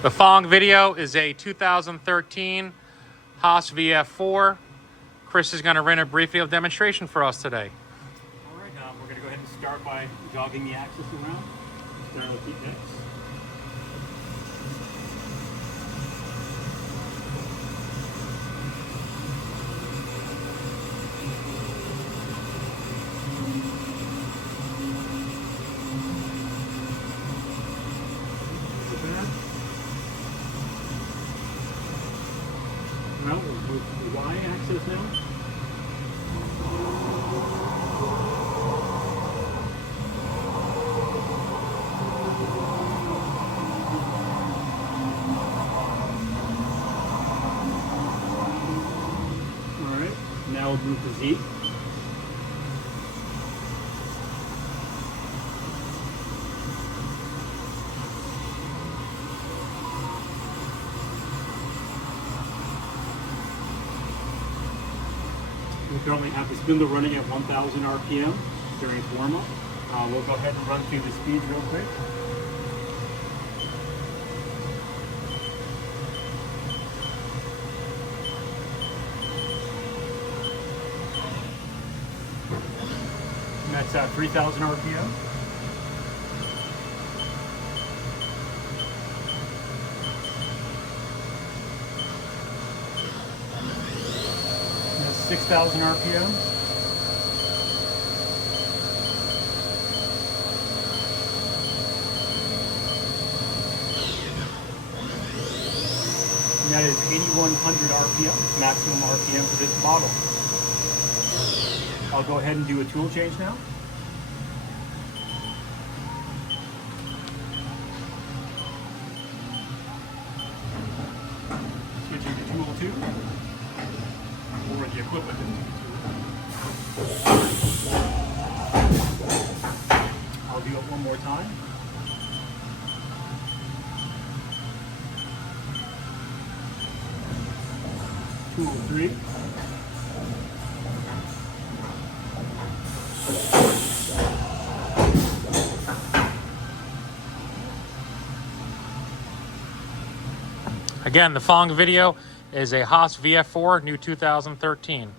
The following video is a 2013 Haas VF-4. Chris is going to run a brief video demonstration for us today. All right, we're going to go ahead and start by jogging the axis around. Start with the X. Well, with the Y-axis now. All right, now we'll move to Z. We currently have the spindle running at 1,000 RPM during warm-up. We'll go ahead and run through the speeds real quick. And that's at 3,000 RPM. And that's 6,000 RPM. And that is 8,100 RPM, maximum RPM for this model. I'll go ahead and do a tool change now. Switching to tool 2, or the equivalent. I'll do it one more time. Tool 3. Again, the following video is a Haas VF-4, new 2013.